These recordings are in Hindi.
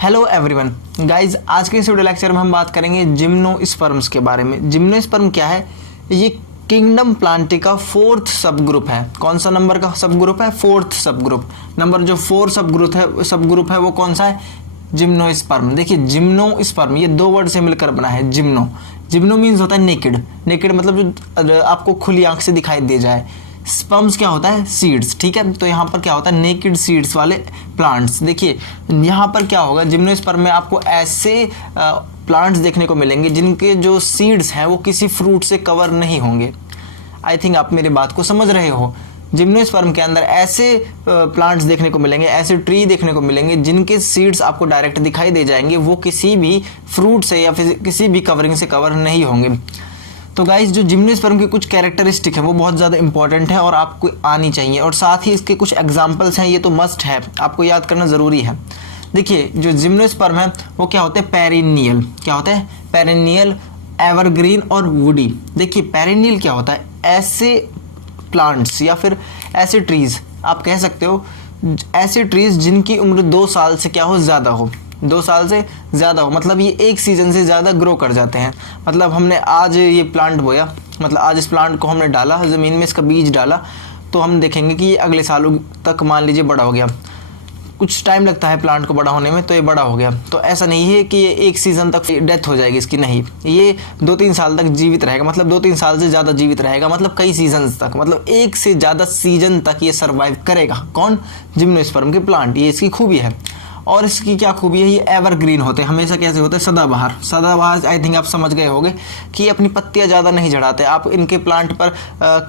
हेलो एवरीवन गाइज, आज के इस वीडियो लेक्चर में हम बात करेंगे जिम्नोस्पर्म्स के बारे में। जिम्नोस्पर्म क्या है? ये किंगडम प्लांटी का फोर्थ सब ग्रुप है। कौन सा नंबर का सब ग्रुप है? फोर्थ सब ग्रुप। नंबर जो 4 सब ग्रुप है वो कौन सा है? जिम्नोस्पर्म। देखिए जिम्नोस्पर्म ये 2 वर्ड से मिलकर बना है। जिम्नो मीन्स होता है नेकेड मतलब जो आपको खुली आंख से दिखाई दे जाए। स्पर्म्स क्या होता है? सीड्स। ठीक है, तो यहाँ पर क्या होता है? नेकेड सीड्स वाले प्लांट्स। देखिए यहाँ पर क्या होगा, जिम्नोस्पर्म में आपको ऐसे प्लांट्स देखने को मिलेंगे जिनके जो सीड्स हैं वो किसी फ्रूट से कवर नहीं होंगे। आई थिंक आप मेरी बात को समझ रहे हो। जिम्नोस्पर्म के अंदर ऐसे प्लांट्स देखने को मिलेंगे, ऐसे ट्री देखने को मिलेंगे जिनके सीड्स आपको डायरेक्ट दिखाई दे जाएंगे, वो किसी भी फ्रूट से या फिर किसी भी कवरिंग से कवर नहीं होंगे। तो गाइस जो जिम्नोस्पर्म की कुछ कैरेक्टरिस्टिक है वो बहुत ज़्यादा इंपॉर्टेंट है और आपको आनी चाहिए, और साथ ही इसके कुछ एग्जांपल्स हैं, ये तो मस्ट है, आपको याद करना ज़रूरी है। देखिए जो जिम्नोस्पर्म है वो क्या होते हैं? पेरिनियल। क्या होता है? पेरिनियल, एवरग्रीन और वुडी। देखिए पेरिनियल क्या होता है? ऐसे प्लांट्स या फिर ऐसे ट्रीज, आप कह सकते हो ऐसे ट्रीज जिनकी उम्र 2 साल से क्या हो? ज़्यादा हो। 2 साल से ज़्यादा हो मतलब ये एक सीज़न से ज़्यादा ग्रो कर जाते हैं। मतलब हमने आज ये प्लांट बोया, मतलब आज इस प्लांट को हमने डाला ज़मीन में, इसका बीज डाला, तो हम देखेंगे कि ये अगले सालों तक मान लीजिए बड़ा हो गया। कुछ टाइम लगता है प्लांट को बड़ा होने में, तो ये बड़ा हो गया। तो ऐसा नहीं है कि ये एक सीज़न तक डेथ हो जाएगी इसकी, नहीं, ये 2-3 साल तक जीवित रहेगा। मतलब 2-3 साल से ज़्यादा जीवित रहेगा, मतलब कई सीजन्स तक, मतलब एक से ज़्यादा सीजन तक ये सर्वाइव करेगा। कौन? जिम्नोस्पर्म के प्लांट। ये इसकी खूबी है। और इसकी क्या खूबी है? ये एवरग्रीन होते हैं, हमेशा कैसे होते हैं? सदाबहार। आई थिंक आप समझ गए होंगे कि अपनी पत्तियां ज़्यादा नहीं झड़ाते। आप इनके प्लांट पर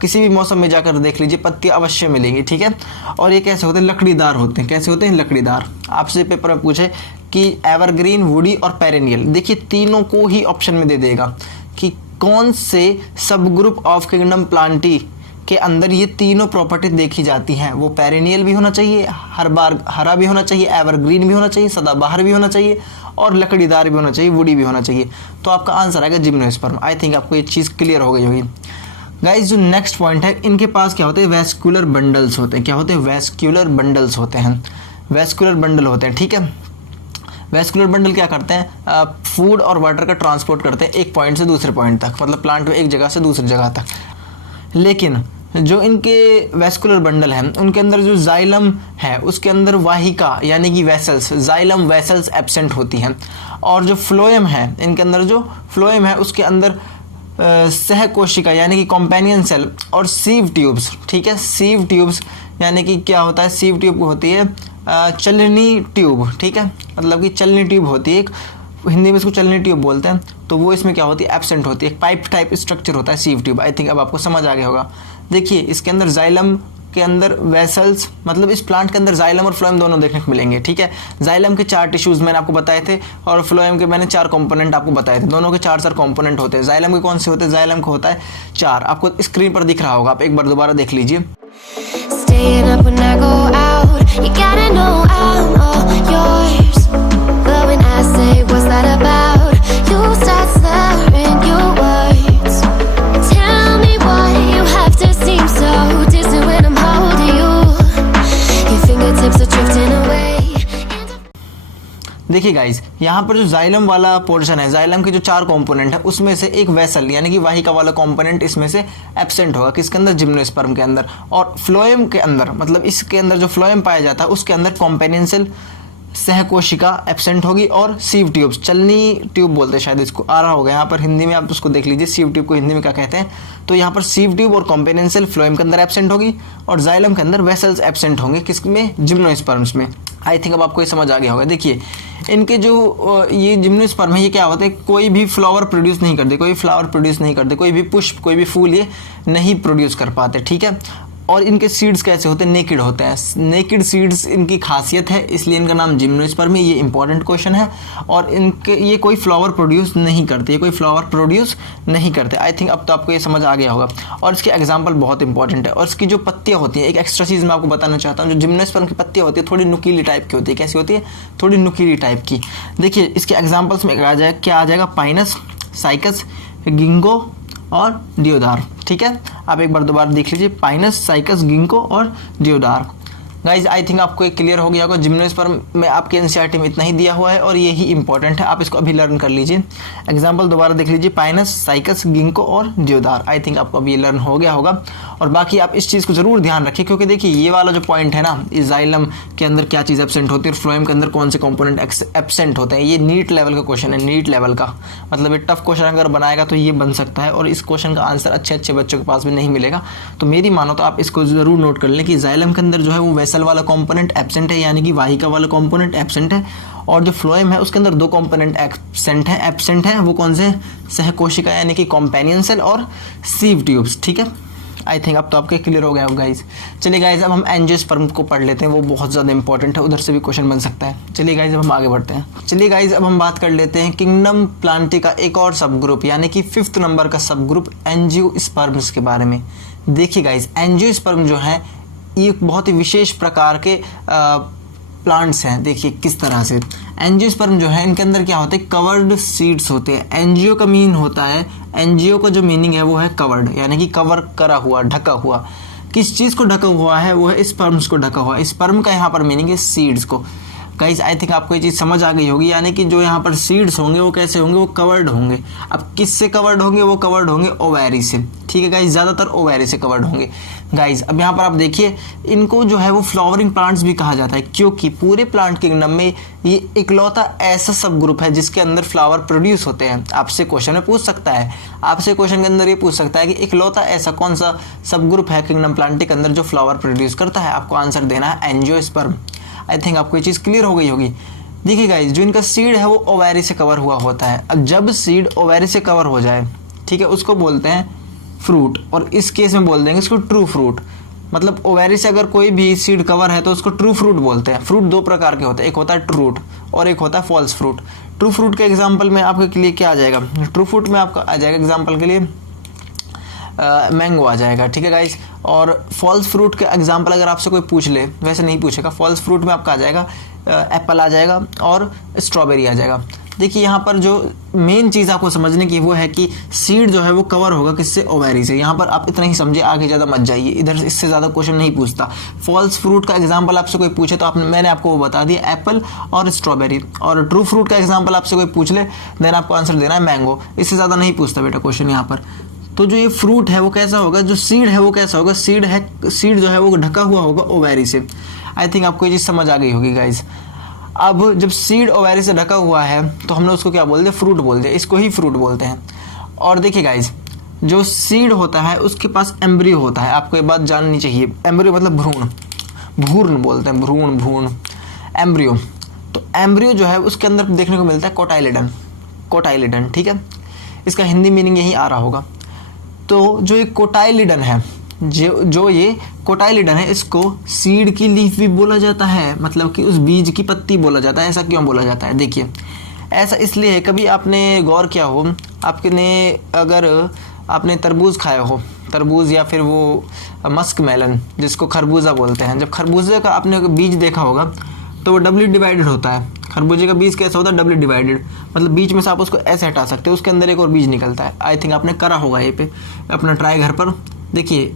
किसी भी मौसम में जाकर देख लीजिए, पत्तियां अवश्य मिलेंगी। ठीक है, और ये कैसे होते हैं? लकड़ीदार होते हैं। कैसे होते हैं? लकड़ीदार। आपसे पेपर में पूछे कि एवरग्रीन, वुडी और पेरिनियल, देखिए तीनों को ही ऑप्शन में दे देगा कि कौन से सब ग्रुप ऑफ किंगडम प्लांटी के अंदर ये तीनों प्रॉपर्टी देखी जाती हैं। वो पेरिनियल भी होना चाहिए, हर बार हरा भी होना चाहिए, एवरग्रीन भी होना चाहिए, सदाबहार भी होना चाहिए और लकड़ीदार भी होना चाहिए, वुडी भी होना चाहिए। तो आपका आंसर आएगा जिम्नोस्पर्म। आई थिंक आपको ये चीज़ क्लियर हो गई होगी। गाइज जो नेक्स्ट पॉइंट है, इनके पास क्या होते हैं? वेस्कुलर बंडल्स होते हैं। क्या होते हैं? वेस्कुलर बंडल्स होते हैं। वेस्कुलर बंडल होते हैं। ठीक है, वेस्कुलर बंडल क्या करते हैं? फूड और वाटर का ट्रांसपोर्ट करते हैं एक पॉइंट से दूसरे पॉइंट तक, मतलब प्लांट में एक जगह से दूसरी जगह तक। लेकिन जो इनके वेस्कुलर बंडल हैं उनके अंदर जो जाइलम है उसके अंदर वाहिका यानी कि वेसल्स, जाइलम वेसल्स एब्सेंट होती हैं। और जो फ्लोएम है, इनके अंदर जो फ्लोएम है उसके अंदर सह कोशिका यानी कि कॉम्पेनियन सेल और सीव ट्यूब्स। ठीक है, सीव ट्यूब्स यानी कि क्या होता है? सीव ट्यूब होती है चलनी ट्यूब। ठीक है, मतलब कि चलनी ट्यूब होती है एक, हिंदी में इसको चलनी ट्यूब बोलते हैं। तो वो इसमें क्या होती है? एब्सेंट होती है। एक पाइप टाइप स्ट्रक्चर होता है सीव ट्यूब। आई थिंक अब आपको समझ आ गया होगा। देखिए इसके अंदर जाइलम के अंदर वेसल्स, मतलब इस प्लांट के अंदर जाइलम और फ्लोएम दोनों देखने को मिलेंगे। ठीक है, जाइलम के 4 टिश्यूज मैंने आपको बताए थे और फ्लोएम के मैंने 4 कंपोनेंट आपको बताए थे। दोनों के 4 कंपोनेंट होते हैं। जाइलम के कौन से होते हैं? जाइलम का होता है 4। आपको स्क्रीन पर दिख रहा होगा, आप एक बार दोबारा देख लीजिए। देखिए गाइज यहाँ पर जो जाइलम वाला पोर्शन है, जाइलम के जो 4 कंपोनेंट है उसमें से एक वेसल यानी कि वाहिका वाला कंपोनेंट इसमें से एब्सेंट होगा। किसके अंदर? जिम्नोस्पर्म के अंदर। और फ्लोएम के अंदर, मतलब इसके अंदर जो फ्लोएम पाया जाता है उसके अंदर कॉम्पेनियन सेल, सहकोशिका एब्सेंट होगी और सीव ट्यूब्स, चलनी ट्यूब बोलते हैं शायद इसको, आ रहा होगा यहाँ पर हिंदी में, आप उसको देख लीजिए सीव ट्यूब को हिंदी में क्या कहते हैं। तो यहाँ पर सीव ट्यूब और कॉम्पेनियन सेल फ्लोएम के अंदर एब्सेंट होगी और जाइलम के अंदर वेसल्स एब्सेंट होंगे। किसमें? जिम्नोस्पर्म्स में। आई थिंक अब आपको ये समझ आ गया होगा। देखिए इनके जो ये जिम्नोस्पर्म है ये क्या होता है? कोई भी फ्लावर प्रोड्यूस नहीं करते, कोई भी पुष्प, कोई भी फूल ये नहीं प्रोड्यूस कर पाते। ठीक है, और इनके सीड्स कैसे होते हैं? नेकेड होते हैं। नेकेड सीड्स इनकी खासियत है, इसलिए इनका नाम जिम्नोस्पर्म है। ये इंपॉर्टेंट क्वेश्चन है। और इनके ये कोई फ्लावर प्रोड्यूस नहीं करते। आई थिंक अब तो आपको ये समझ आ गया होगा। और इसके एग्जाम्पल बहुत इंपॉर्टेंट है। और इसकी जो पत्तियाँ होती हैं, एक एक्स्ट्रा चीज़ मैं आपको बताना चाहता हूँ, जो जिम्नोस्पर्म की पत्तियाँ होती है थोड़ी नुकीली टाइप की होती है। कैसी होती है? थोड़ी नुकीली टाइप की। देखिए इसके एग्जाम्पल्स में क्या आ जाएगा? पाइनस, साइकस, गिंगो और दियोदार। ठीक है, आप एक बार दोबारा देख लीजिए, पाइनस, साइकस, गिंको और दियोदार। गाइज आई थिंक आपको एक क्लियर हो गया होगा। जिम्नोस्पर्म में आपके एनसीईआरटी में इतना ही दिया हुआ है और ये ही इंपॉर्टेंट है, आप इसको अभी लर्न कर लीजिए। एग्जाम्पल दोबारा देख लीजिए, पाइनस, साइकस, गिंको और देवदार। आई थिंक आपको अभी लर्न हो गया होगा। और बाकी आप इस चीज़ को जरूर ध्यान रखिए, क्योंकि देखिए ये वाला जो पॉइंट है ना, इस जाइलम के अंदर क्या चीज़ एब्सेंट होती है और फ्लोएम के अंदर कौन से कंपोनेंट एब्सेंट होते हैं, ये नीट लेवल का क्वेश्चन है, नीट लेवल का। मतलब ये टफ क्वेश्चन अगर बनाएगा तो ये बन सकता है, और इस क्वेश्चन का आंसर अच्छे अच्छे बच्चों के पास भी नहीं मिलेगा। तो मेरी मानो तो आप इसको जरूर नोट कर लें कि जाइलम के अंदर जो है वो वेसल वाला कंपोनेंट एब्सेंट है, यानी कि वाहिका वाला कंपोनेंट एब्सेंट है, और जो फ्लोएम है उसके अंदर दो कंपोनेंट एब्सेंट है। वो कौन से? सहकोशिका यानी कि कॉम्पेनियन सेल और सीव ट्यूब्स। ठीक है, आई थिंक अब तो आपके क्लियर हो गया होगा गाइज। चलिए गाइज, अब हम एंजियोस्पर्म को पढ़ लेते हैं, वो बहुत ज़्यादा इंपॉर्टेंट है, उधर से भी क्वेश्चन बन सकता है। चलिए गाइज, अब हम आगे बढ़ते हैं। चलिए गाइज, अब हम बात कर लेते हैं किंगडम प्लांटी का एक और सब ग्रुप, यानी कि 5th नंबर का सब ग्रुप एंजियोस्पर्म्स के बारे में। देखिए गाइज, एंजियोस्पर्म जो है ये बहुत ही विशेष प्रकार के प्लांट्स हैं। देखिए किस तरह से एंजियोस्पर्म जो है, इनके अंदर क्या होते हैं? कवर्ड सीड्स होते हैं। एंजियो का मीन होता है, एंजियो का जो मीनिंग है वो है कवर्ड, यानी कि कवर करा हुआ, ढका हुआ। किस चीज़ को ढका हुआ है? वो है स्पर्म्स को ढका हुआ। स्पर्म का यहाँ पर मीनिंग है सीड्स को। गाइस आई थिंक आपको ये चीज़ समझ आ गई होगी, यानी कि जो यहाँ पर सीड्स होंगे वो कैसे होंगे? वो कवर्ड होंगे। अब किससे कवर्ड होंगे? वो कवर्ड होंगे ओवैरी से। ठीक है गाइस, ज़्यादातर ओवैरी से कवर्ड होंगे। गाइस अब यहाँ पर आप देखिए, इनको जो है वो फ्लावरिंग प्लांट्स भी कहा जाता है, क्योंकि पूरे प्लांट किंगडम में ये इकलौता ऐसा सब ग्रुप है जिसके अंदर फ्लावर प्रोड्यूस होते हैं। आपसे क्वेश्चन में पूछ सकता है, आपसे क्वेश्चन के अंदर ये पूछ सकता है कि इकलौता ऐसा कौन सा सब ग्रुप है किंगडम प्लांटी के अंदर जो फ्लावर प्रोड्यूस करता है। आपको आंसर देना है एंजियोस्पर्म। आई थिंक आपको ये चीज़ क्लियर हो गई होगी। देखिए गाइस, जो इनका सीड है वो ओवैरी से कवर हुआ होता है। अब जब सीड ओवैरी से कवर हो जाए, ठीक है, उसको बोलते हैं फ्रूट, और इस केस में बोल देंगे इसको ट्रू फ्रूट। मतलब ओवैरी से अगर कोई भी सीड कवर है तो उसको ट्रू फ्रूट बोलते हैं। फ्रूट दो प्रकार के होते हैं, एक होता है ट्रूट और एक होता है फॉल्स फ्रूट। ट्रू फ्रूट के एग्जाम्पल में आपके लिए क्या आ जाएगा? ट्रू फ्रूट में आपका आ जाएगा एग्जाम्पल के लिए मैंगो आ जाएगा। ठीक है गाइस, और फॉल्स फ्रूट के एग्जांपल अगर आपसे कोई पूछ ले, वैसे नहीं पूछेगा, फॉल्स फ्रूट में आपका आ जाएगा एप्पल आ जाएगा और स्ट्रॉबेरी आ जाएगा। देखिए यहाँ पर जो मेन चीज़ आपको समझने की वो है कि सीड जो है वो कवर होगा किससे? ओवैरी से। यहाँ पर आप इतना ही समझे, आगे ज़्यादा मत जाइए, इधर इससे ज़्यादा क्वेश्चन नहीं पूछता। फॉल्स फ्रूट का एग्जांपल आपसे कोई पूछे तो मैंने आपको वो बता दिया, एप्पल और स्ट्रॉबेरी। और ट्रू फ्रूट का एग्जाम्पल आपसे कोई पूछ ले, देन आपको आंसर देना है मैंगो। इससे ज़्यादा नहीं पूछता बेटा क्वेश्चन यहाँ पर। तो जो ये फ्रूट है वो कैसा होगा? जो सीड है वो कैसा होगा? सीड जो है वो ढका हुआ होगा ओवैरी से। आई थिंक आपको ये चीज़ समझ आ गई होगी गाइज। अब जब सीड ओवैरी से ढका हुआ है तो हमने उसको क्या बोल दिया? फ्रूट बोल दिया। इसको ही फ्रूट बोलते हैं। और देखिए गाइज, जो सीड होता है उसके पास एम्ब्रियो होता है। आपको ये बात जाननी चाहिए। एम्ब्रियो मतलब भ्रूण, भ्रूण बोलते हैं, भ्रूण एम्ब्रियो। तो एम्ब्रियो जो है उसके अंदर देखने को मिलता है कोटाइलिडन। ठीक है, इसका हिंदी मीनिंग यही आ रहा होगा। तो जो ये कोटाइलिडन है, जो ये कोटाइलिडन है, इसको सीड की लीफ भी बोला जाता है, मतलब कि उस बीज की पत्ती बोला जाता है। ऐसा क्यों बोला जाता है? देखिए ऐसा इसलिए है, कभी आपने गौर किया हो, अगर आपने तरबूज खाया हो, तरबूज या फिर वो मस्क मेलन जिसको खरबूजा बोलते हैं, जब खरबूजे का आपने बीज देखा होगा तो वो डबली डिवाइडेड होता है। खरबूजे का बीज कैसा होता है? डबली डिवाइडेड, मतलब बीच में से आप उसको ऐसे हटा सकते हो, उसके अंदर एक और बीज निकलता है। आई थिंक आपने करा होगा, ये पे अपना ट्राई घर पर देखिए।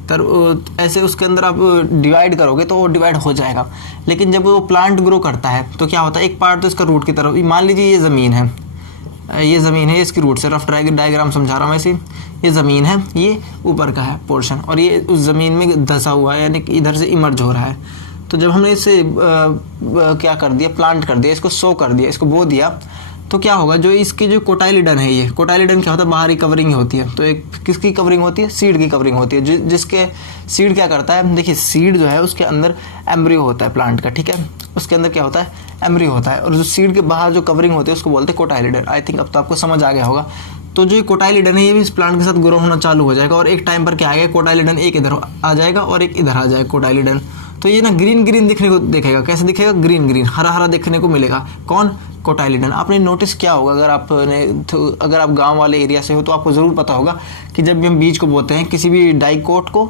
ऐसे उसके अंदर आप डिवाइड करोगे तो वो डिवाइड हो जाएगा। लेकिन जब वो प्लांट ग्रो करता है तो क्या होता है? एक पार्ट तो इसका रूट की तरफ, मान लीजिए ये ज़मीन है, इसकी रूट से रफ डायग्राम समझा रहा हूँ ऐसे। ये ज़मीन है, ये ऊपर का है पोर्शन, और ये उस ज़मीन में धंसा हुआ है, यानी कि इधर से इमर्ज हो रहा है। तो जब हमने इसे क्या कर दिया? प्लांट कर दिया, इसको सो कर दिया, इसको बो दिया, तो क्या होगा? जो इसकी जो कोटाइलिडन है, ये कोटाइलिडन क्या होता है? बाहरी कवरिंग होती है। तो एक किसकी कवरिंग होती है? सीड की कवरिंग होती है। जिसके सीड क्या करता है? देखिए सीड जो है उसके अंदर एम्ब्रियो होता है प्लांट का। ठीक है, उसके अंदर क्या होता है? एम्ब्रियो होता है, और जो सीड के बाहर जो कवरिंग होती है उसको बोलते हैं कोटाइलिडन। आई थिंक अब तो आपको समझ आ गया होगा। तो जो ये कोटाइलिडन है ये भी इस प्लांट के साथ ग्रो होना चालू हो जाएगा, और एक टाइम पर क्या आएगा? कोटाइलिडन एक इधर आ जाएगा और एक इधर आ जाएगा कोटाइलिडन। तो ये ना ग्रीन दिखने को दिखेगा। कैसे दिखेगा? ग्रीन हरा देखने को मिलेगा। कौन? कोटाइलिडन। आपने नोटिस किया होगा, अगर आप गांव वाले एरिया से हो तो आपको ज़रूर पता होगा कि जब भी हम बीज को बोते हैं, किसी भी डाइकोट को,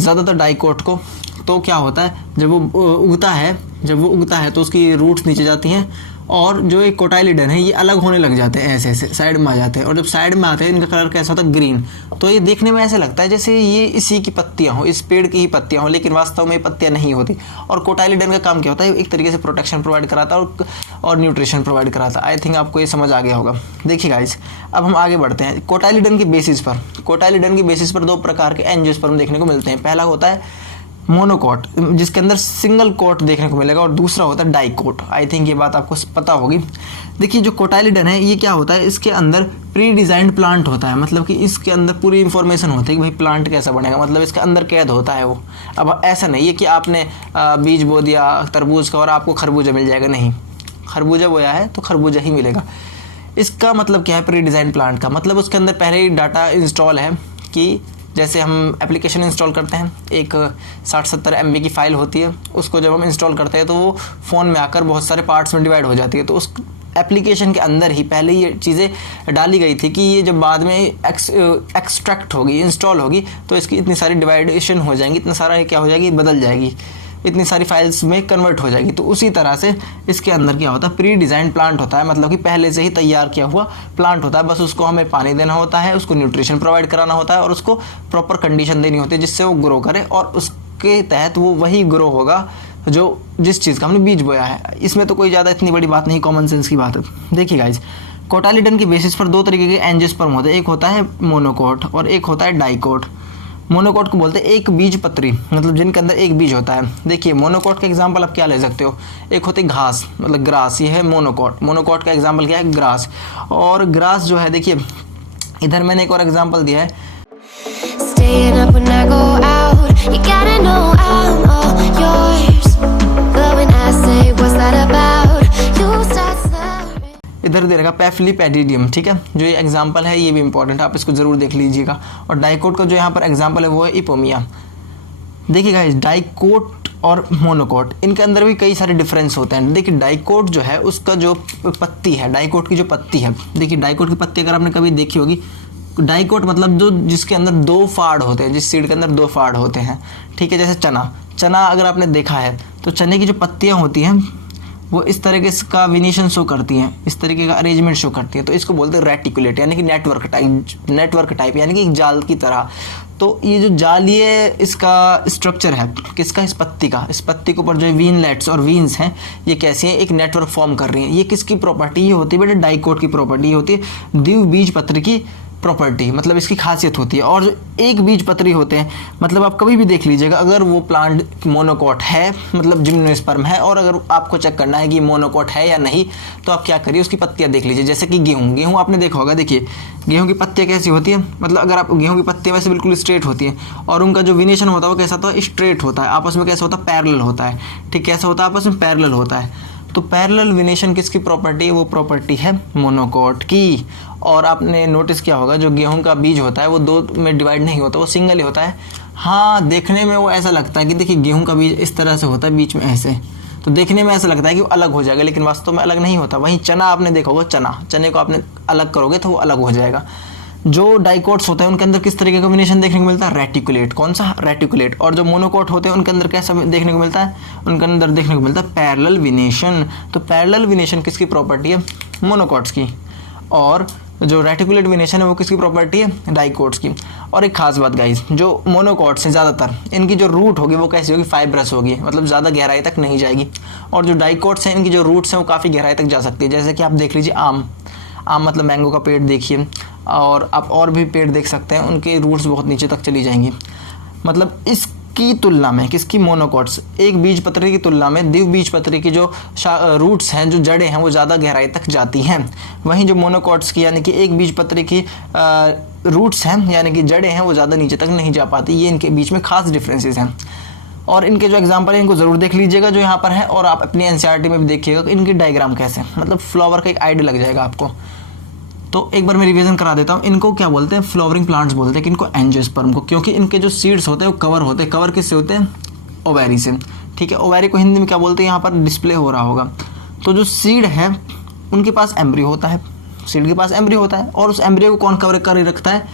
ज़्यादातर डाइकोट को, तो क्या होता है? जब वो उगता है तो उसकी रूट्स नीचे जाती हैं और जो एक कोटाइलिडन है ये अलग होने लग जाते हैं, ऐसे ऐसे साइड में आ जाते हैं, और जब साइड में आते हैं इनका कलर कैसा होता है, ग्रीन। तो ये देखने में ऐसे लगता है जैसे ये इसी की पत्तियां हो, इस पेड़ की ही पत्तियां हो, लेकिन वास्तव में पत्तियां नहीं होती। और कोटाइलिडन का काम क्या होता है, एक तरीके से प्रोटेक्शन प्रोवाइड कराता है और न्यूट्रिशन प्रोवाइड कराता है। आई थिंक आपको ये समझ आ गया होगा। देखिए गाइस, अब हम आगे बढ़ते हैं। कोटाइलिडन की बेसिस पर दो प्रकार के एंजियोस्पर्म देखने को मिलते हैं। पहला होता है मोनोकोट, जिसके अंदर सिंगल कोट देखने को मिलेगा, और दूसरा होता है डाइकोट। आई थिंक ये बात आपको पता होगी। देखिए जो कोटाइलिडन है ये क्या होता है, इसके अंदर प्री डिजाइंड प्लांट होता है, मतलब कि इसके अंदर पूरी इंफॉर्मेशन होती है कि भाई प्लांट कैसा बनेगा, मतलब इसके अंदर कैद होता है वो। अब ऐसा नहीं है कि आपने बीज बो दिया तरबूज का और आपको खरबूजा मिल जाएगा, नहीं, खरबूजा बोया है तो खरबूजा ही मिलेगा। इसका मतलब क्या है प्री डिजाइंड प्लांट का, मतलब उसके अंदर पहले ही डाटा इंस्टॉल है कि जैसे हम एप्लीकेशन इंस्टॉल करते हैं, एक 60-70 MB की फ़ाइल होती है, उसको जब हम इंस्टॉल करते हैं तो वो फ़ोन में आकर बहुत सारे पार्ट्स में डिवाइड हो जाती है। तो उस एप्लीकेशन के अंदर ही पहले ये चीज़ें डाली गई थी कि ये जब बाद में एक्सट्रैक्ट होगी, इंस्टॉल होगी, तो इसकी इतनी सारी डिवाइडेशन हो जाएंगी, इतना सारा क्या हो जाएगी, बदल जाएगी, इतनी सारी फाइल्स में कन्वर्ट हो जाएगी। तो उसी तरह से इसके अंदर क्या होता है, प्री डिज़ाइन प्लांट होता है, मतलब कि पहले से ही तैयार किया हुआ प्लांट होता है। बस उसको हमें पानी देना होता है, उसको न्यूट्रिशन प्रोवाइड कराना होता है और उसको प्रॉपर कंडीशन देनी होती है जिससे वो ग्रो करे, और उसके तहत वो वही ग्रो होगा जो जिस चीज़ का हमने बीज बोया है। इसमें तो कोई ज़्यादा इतनी बड़ी बात नहीं, कॉमन सेंस की बात है। देखिए गाइज, कोटाइलिडन की बेसिस पर दो तरीके के एंजियोस्पर्म होते हैं, एक होता है मोनोकोट और एक होता है डाइकोट। मोनोकोट को बोलते हैं एक बीज पत्री, मतलब जिनके अंदर एक बीज होता है। देखिए मोनोकोट का एग्जांपल आप क्या ले सकते हो, एक होती है घास, मतलब ग्रास, ये है मोनोकोट। मोनोकोट का एग्जांपल क्या है, ग्रास। और ग्रास जो है, देखिए इधर मैंने एक और एग्जांपल दिया है, इधर दे रखा पैफ्लीपैडिडियम, ठीक है। जो ये एग्जांपल है ये भी इंपॉर्टेंट है, आप इसको जरूर देख लीजिएगा। और डाइकोट का जो यहाँ पर एग्जांपल है वो है इपोमिया। देखिए गाइस, डाइकोट और मोनोकोट, इनके अंदर भी कई सारे डिफरेंस होते हैं। देखिए डाइकोट जो है उसका जो पत्ती है, डाइकोट की जो पत्ती है, देखिए डाइकोट की पत्ती अगर आपने कभी देखी होगी, डाइकोट मतलब जो जिसके अंदर दो फाड़ होते हैं, जिस सीड के अंदर दो फाड़ होते हैं, ठीक है। जैसे चना अगर आपने देखा है तो चने की जो पत्तियाँ होती हैं वो इस तरीके का विनीशन शो करती हैं, इस तरीके का अरेंजमेंट शो करती है, तो इसको बोलते हैं रेटिकुलेट, यानी कि नेटवर्क टाइप, यानी कि एक जाल की तरह। तो ये जो जालीय इसका स्ट्रक्चर है किसका, इस पत्ती के ऊपर जो वीनलेट्स और वीन्स हैं ये कैसी हैं, एक नेटवर्क फॉर्म कर रही हैं। ये किसकी प्रॉपर्टी ये होती है बेटा, डाइकोट की प्रॉपर्टी होती है, द्विबीजपत्र की प्रॉपर्टी, मतलब इसकी खासियत होती है। और जो एक बीज पत्री होते हैं, मतलब आप कभी भी देख लीजिएगा, अगर वो प्लांट मोनोकोट है, मतलब जिम्नोस्पर्म है, और अगर आपको चेक करना है कि मोनोकोट है या नहीं, तो आप क्या करिए, उसकी पत्तियां देख लीजिए। जैसे कि गेहूं आपने देखा होगा, देखिए गेहूं की पत्तियां कैसी होती है, मतलब अगर आप गेहूं की पत्तियां वैसे बिल्कुल स्ट्रेट होती हैं, और उनका जो विनेशन होता है वो कैसा होता है, स्ट्रेट होता है, आपस में कैसा होता है, पैरेलल होता है, ठीक, कैसा होता है, आपस में पैरेलल होता है। तो पैरेलल विनेशन किसकी प्रॉपर्टी है, वो प्रॉपर्टी है मोनोकोट की। और आपने नोटिस किया होगा जो गेहूं का बीज होता है वो दो में डिवाइड नहीं होता, वो सिंगल ही होता है। हाँ, देखने में वो ऐसा लगता है कि देखिए गेहूं का बीज इस तरह से होता है बीच में ऐसे, तो देखने में ऐसा लगता है कि वो अलग हो जाएगा, लेकिन वास्तव में अलग नहीं होता। वहीं चना आपने देखा होगा, चने को आपने अलग करोगे तो वो अलग हो जाएगा। जो डाइकोट्स होते हैं उनके अंदर किस तरीके का कॉम्बिनेशन देखने को मिलता है, रेटिकुलेट। कौन सा, रेटिकुलेट। और जो मोनोकोट होते हैं उनके अंदर कैसा देखने को मिलता है, उनके अंदर देखने को मिलता है पैरेलल विनेशन। तो पैरेलल विनेशन किसकी प्रॉपर्टी है, मोनोकोट्स की। और जो रेटिकुलेट विनेशन है वो किसकी प्रॉपर्टी है, डाइकोट्स की। और एक खास बात गाइस, जो मोनोकोट्स हैं ज़्यादातर इनकी जो रूट होगी वो कैसी होगी, फाइब्रस होगी, मतलब ज़्यादा गहराई तक नहीं जाएगी। और जो डाइकोट्स हैं इनकी जो रूट्स हैं वो काफ़ी गहराई तक जा सकती है। जैसे कि आप देख लीजिए आम मतलब मैंगो का पेड़ देखिए, और आप और भी पेड़ देख सकते हैं, उनके रूट्स बहुत नीचे तक चली जाएंगी। मतलब इसकी तुलना में किसकी, मोनोकोट्स, एक बीजपत्री की तुलना में द्विबीजपत्री की जो रूट्स हैं, जो जड़ें हैं, वो ज़्यादा गहराई तक जाती हैं। वहीं जो मोनोकोट्स की यानी कि एक बीजपत्री की रूट्स हैं यानी कि जड़ें हैं, वो ज़्यादा नीचे तक नहीं जा पाती। ये इनके बीच में खास डिफरेंसेस हैं। और इनके जो एग्जांपल है इनको ज़रूर देख लीजिएगा जो यहाँ पर है, और आप अपनी एनसीईआरटी में भी देखिएगा कि इनकी डायग्राम कैसे, मतलब फ्लावर का एक आइडिया लग जाएगा आपको। तो एक बार मैं रिवीजन करा देता हूँ। इनको क्या बोलते हैं, फ्लावरिंग प्लांट्स बोलते हैं, कि इनको एंजियोस्पर्म को, क्योंकि इनके जो सीड्स होते हैं वो कवर होते हैं। कवर किससे होते हैं, ओवैरी से, ठीक है। ओवैरी को हिंदी में क्या बोलते हैं, यहाँ पर डिस्प्ले हो रहा होगा। तो जो सीड है उनके पास एम्ब्रियो होता है, सीड के पास एम्ब्रियो होता है, और उस एम्ब्रियो को कौन कवर कर रखता है,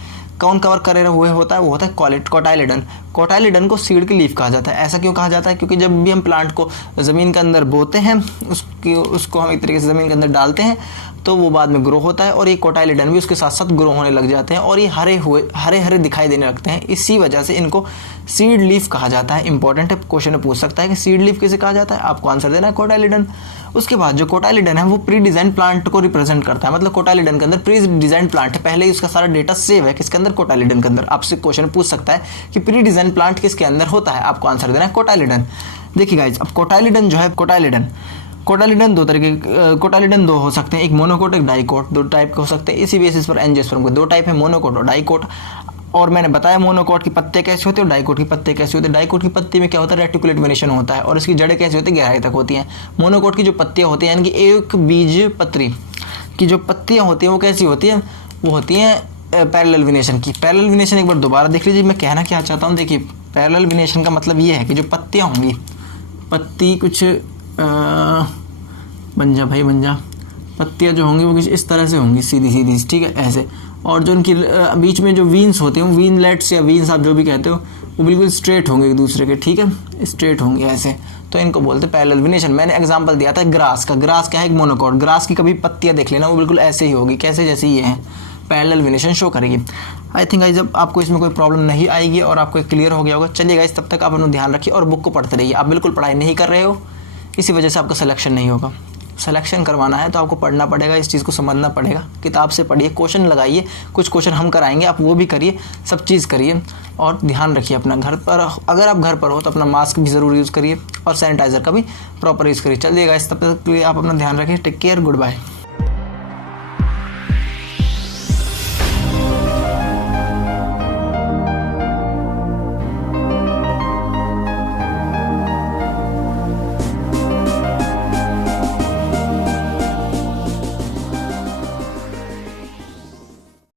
कौन कवर करे हुए होता है, वो होता है कोटाइलिडन। कोटाइलिडन को सीड की लीफ कहा जाता है। ऐसा क्यों कहा जाता है? क्योंकि जब भी हम प्लांट को ज़मीन के अंदर बोते हैं, उसको हम एक तरीके से ज़मीन के अंदर डालते हैं तो वो बाद में ग्रो होता है और ये कोटाइलिडन भी उसके साथ साथ ग्रो होने लग जाते हैं और ये हरे हरे दिखाई देने लगते हैं। इसी वजह से इनको सीड लीफ कहा जाता है। इंपॉर्टेंट है, क्वेश्चन में पूछ सकता है कि सीड लीफ किसे कहा जाता है, आपको आंसर देना है कोटाइलिडन। उसके बाद जो कोटाइलिडन है वो प्री डिजाइन प्लांट को रिप्रेजेंट करता है, मतलब कोटाइलिडन के अंदर प्री डिजाइन प्लांट है, पहले ही उसका सारा डेटा सेव है किसके अंदर, कोटाइलिडन के अंदर। आपसे क्वेश्चन पूछ सकता है कि प्री डिजाइन प्लांट किसके अंदर होता है, आपको आंसर देना है कोटाइलिडन। देखिए गाइज, अब कोटाइलिडन जो है, कोटाइलिडन दो तरीके, कोटाइलिडन दो हो सकते हैं, एक मोनोकोट एक डाइकोट, दो टाइप के हो सकते हैं। इसी बेसिस पर एंजियोस्पर्म के दो टाइप है, मोनोकोट और डाइकोट। और मैंने बताया मोनोकोट की पत्ते कैसे होते हैं और डाइकोट की पत्ते कैसे होते हैं। डाइकोट की पत्ती में क्या होता है, रेटिकुलेट वेनेशन होता है और इसकी जड़ें कैसी होती है, गहराई तक होती हैं। मोनोकोट की जो पत्तियाँ होती हैं, यानी कि एक बीज पत्री की जो पत्तियाँ होती हैं वो कैसी होती हैं, वो होती हैं पैरेलल वेनेशन की। पैरेलल वेनेशन एक बार दोबारा देख लीजिए, मैं कहना क्या चाहता हूँ। देखिए, पैरेलल वेनेशन का मतलब ये है कि जो पत्तियाँ होंगी, पत्ती कुछ बन जा, पत्तियाँ जो होंगी वो कुछ इस तरह से होंगी, सीधी सीधी, ठीक है, ऐसे। और जो उनकी बीच में जो वीन्स होते हैं, वीनलेट्स या वीन्स आप जो भी कहते हो, वो बिल्कुल स्ट्रेट होंगे एक दूसरे के, ठीक है, स्ट्रेट होंगे ऐसे, तो इनको बोलते हैं पैरेलल वेनेशन। मैंने एग्जांपल दिया था ग्रास का। ग्रास क्या है, एक मोनोकोट। ग्रास की कभी पत्तियाँ देख लेना, वो बिल्कुल ऐसे ही होगी, कैसे, जैसे ये हैं, पैरेलल वेनेशन शो करेगी। आई थिंक गाइस, जब आपको इसमें कोई प्रॉब्लम नहीं आएगी और आपको क्लियर हो गया होगा। चलिए गाइस, तब तक आप अपना ध्यान रखिए और बुक को पढ़ते रहिए। आप बिल्कुल पढ़ाई नहीं कर रहे हो, इसी वजह से आपका सिलेक्शन नहीं होगा। सिलेक्शन करवाना है तो आपको पढ़ना पड़ेगा, इस चीज़ को समझना पड़ेगा। किताब से पढ़िए, क्वेश्चन लगाइए, कुछ क्वेश्चन हम कराएंगे, आप वो भी करिए, सब चीज़ करिए और ध्यान रखिए अपना। घर पर अगर आप घर पर हो तो अपना मास्क भी ज़रूर यूज़ करिए और सैनिटाइज़र का भी प्रॉपर यूज़ करिए। चलिए गाइस, तब तक के लिए आप अपना ध्यान रखिए। Take care, good bye.